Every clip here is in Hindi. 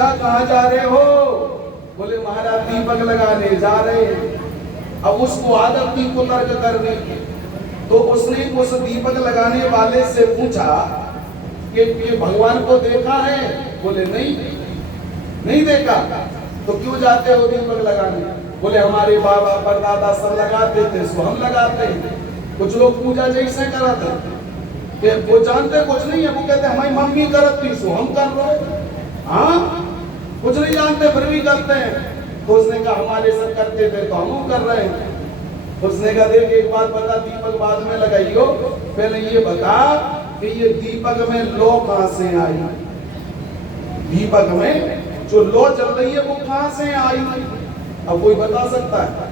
पूछा कहाँ जा रहे हो? बोले महाराज दीपक लगाने जा रहे हैं। अब उसको आदत थी कुतर्क करने की, तो उसने उस दीपक लगाने वाले से पूछा कि ये भगवान को देखा है? बोले नहीं, नहीं देखा। तो क्यों जाते हो दीपक लगाने? बोले हमारे बाबा परदादा सब लगाते थे, सो हम लगाते हैं। कुछ लोग पूजा जैसे कराते कि वो जानते कुछ नहीं है, वो कहते हमारी मम्मी करती सो हम कर रहे। हाँ, कुछ नहीं जानते फिर भी करते हैं। तो उसने कहा हमारे सब करते थे तो हम कर रहे हैं। उसने कहा देख एक बात बता, दीपक बाद में लगाइयो, पहले ये बता कि ये दीपक में लो कहां से आई? दीपक में जो लो चल रही है वो कहां से आई? अब कोई बता सकता है?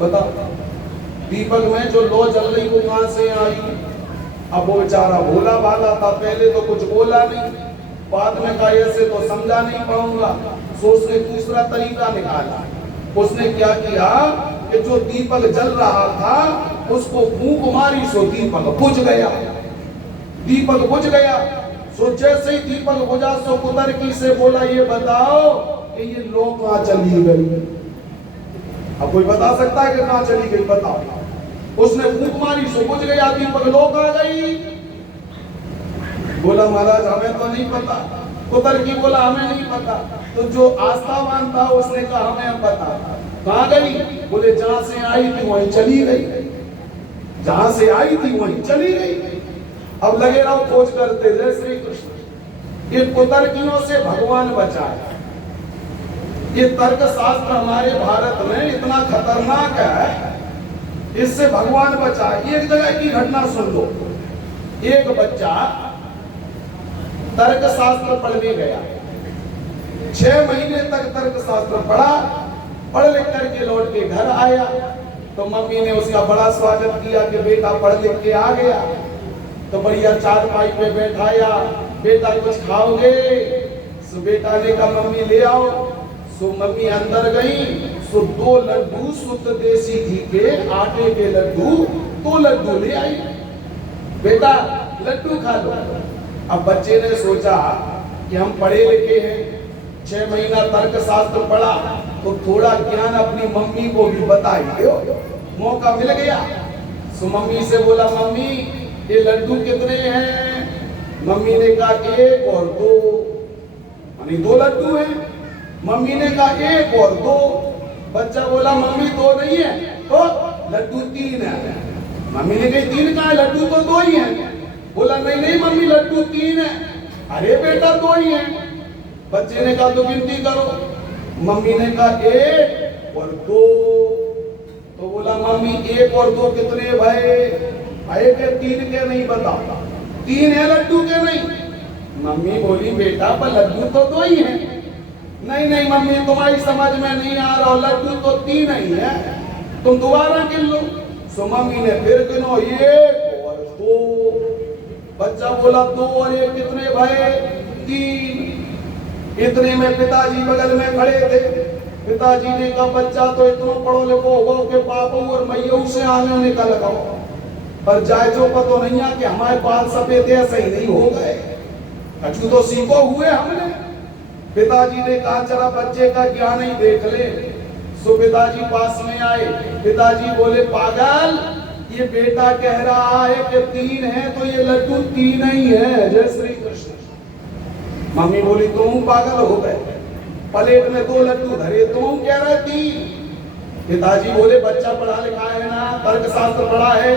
बताओ, दीपक में जो लो चल रही वो कहां से आई? अब वो बेचारा भोला भाला था, पहले तो कुछ बोला नहीं, बाद में कहा ऐसे तो समझा नहीं पाऊंगा। सो उसने दूसरा तरीका निकाला। उसने क्या किया कि जो दीपक जल रहा था उसको फूंक मारी, सो दीपक बुझ गया। दीपक बुझ गया। सो जैसे ही दीपक बुझा सो कुतर्की से बोला ये बताओ कि ये लो कहां चली गई? अब कोई बता सकता है कि कहां चली गई? बताओ। उसने फूंक मारी, सो बुझ गया दीपक, लो कहां गई? बोला महाराज हमें तो नहीं पता। कुतर्की बोला हमें नहीं पता। तो जो आस्थावान था उसने कहा हमें पता। कहां गई? बोले जहां से आई थी वहीं चली गई। जहां से आई थी वहीं चली गई। अब लगे रहो खोज करते। जय श्री कृष्ण। ये कुतर्कियों से भगवान बचाए। ये तर्क शास्त्र हमारे भारत में इतना खतरनाक है, इससे भगवान बचाए। एक जगह की घटना सुन लो। एक बच्चा तर्क शास्त्र पढ़ने गया, 6 महीने तक तर्क शास्त्र पढ़ा, पढ़ लिख करके लौट के घर आया तो मम्मी ने उसका बड़ा स्वागत किया कि बेटा पढ़ लिख के आ गया। तो बढ़िया चारपाई पे बैठाया, बेटा कुछ खाओगे? सो बेटा ने कहा मम्मी ले आओ। सो मम्मी अंदर गई, सो 2 लड्डू शुद्ध देसी घी के आटे के लड्डू, 2 लड्डू ले आई। बेटा लड्डू खा लो। अब बच्चे ने सोचा कि हम पढ़े लिखे हैं, 6 महीना तर्क शास्त्र पढ़ा, तो थोड़ा ज्ञान अपनी मम्मी को भी बताइए। मौका मिल गया। सो मम्मी से बोला मम्मी ये लड्डू कितने हैं? मम्मी ने कहा 1 और 2, यानी 2 लड्डू हैं। मम्मी ने कहा 1 और 2। बच्चा बोला मम्मी 2 नहीं है, तो लड्डू 3 है। मम्मी ने कहा 3 कहाँ है? लड्डू तो 2 ही है। बोला नहीं नहीं मम्मी लड्डू 3 है। अरे बेटा 2 ही है। बच्चे ने कहा तो गिनती करो। मम्मी ने कहा 1 और 2। तो बोला मम्मी 1 और 2 कितने भाई? भाई के 3 के नहीं बताओ, 3 है लड्डू के नहीं। मम्मी बोली बेटा पर लड्डू तो 2 ही है। नहीं नहीं मम्मी तुम्हारी समझ में नहीं आ रहा, लड्डू तो 3 ही है, तुम दोबारा गिन लो। सो मम्मी ने फिर गिनो 1 और 2। बच्चा बोला 2 और 1 कितने भाई? 3। इतने में पिताजी बगल में खड़े थे। पिताजी ने कहा बच्चा तो इतना पढ़ो लिखो हो के बापू और मैयू से आने निकल गओ, पर जायजों का तो नहीं आ कि हमारे बाल सफेद ऐसे ही नहीं हो गए, अचू तो सीखो हुए हमने। पिताजी ने कहा चला बच्चे का ज्ञान ही देख ले। सो पिताजी पास में आए। पिताजी बोले पागल, ये बेटा कह रहा है कि 3 है तो ये लड्डू 3 ही है। जय श्री कृष्ण। मम्मी बोली तुम पागल हो गए, प्लेट में 2 लड्डू धरे, तुम कह रहे 3। पिताजी बोले बच्चा पढ़ा लिखा है ना, तर्क शास्त्र पढ़ा है,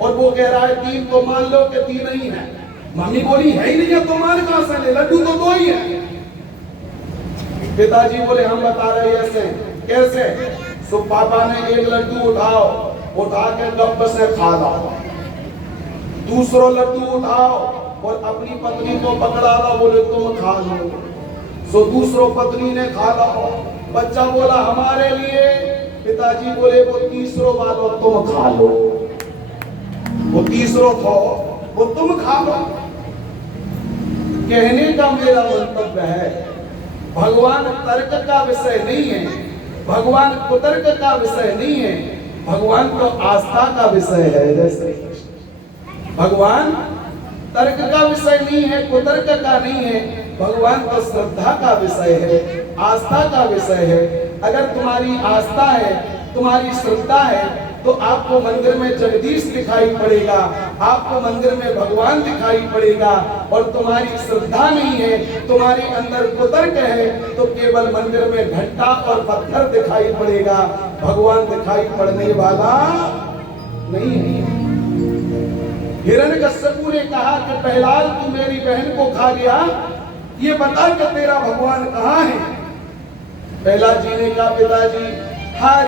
और वो कह रहा है 3, तो मान लो कि 3 ही है। मम्मी बोली है ही नहीं है तो मान कहां से ले? लड्डू तो 2 ही है। पिताजी बोले हम बता रहे ऐसे। कैसे? सो पापा ने 1 लड्डू उठा के गप से खा लो, दूसरा लड्डू उठाओ और अपनी पत्नी को पकड़ा लो, बोले तुम खा लो। सो दूसरो पत्नी ने खा लो। बच्चा बोला हमारे लिए। पिताजी बोले वो तीसरो वालो तुम खा लो, वो तीसरो था वो तुम खा लो। कहने का मेरा मंतव्य है भगवान तर्क का विषय नहीं है, भगवान कुतर्क का विषय नहीं है, भगवान तो आस्था का विषय है। जय श्री कृष्ण। भगवान तर्क का विषय नहीं है, कुतर्क का नहीं है, भगवान तो श्रद्धा का विषय है, आस्था का विषय है। अगर तुम्हारी आस्था है, तुम्हारी श्रद्धा है, तो आपको मंदिर में जगदीश दिखाई पड़ेगा, आपको मंदिर में भगवान दिखाई पड़ेगा। और तुम्हारी श्रद्धा नहीं है, तुम्हारे अंदर कुतर्क है, तो केवल मंदिर में घंटा और पत्थर दिखाई पड़ेगा, भगवान दिखाई पड़ने वाला नहीं है। हिरण्यकश्यपु ने कहा कि प्रहलाद तू मेरी बहन को खा गया, ये बता कि तेरा भगवान कहाँ है। प्रहलाद जी ने कहा पिताजी, हाँ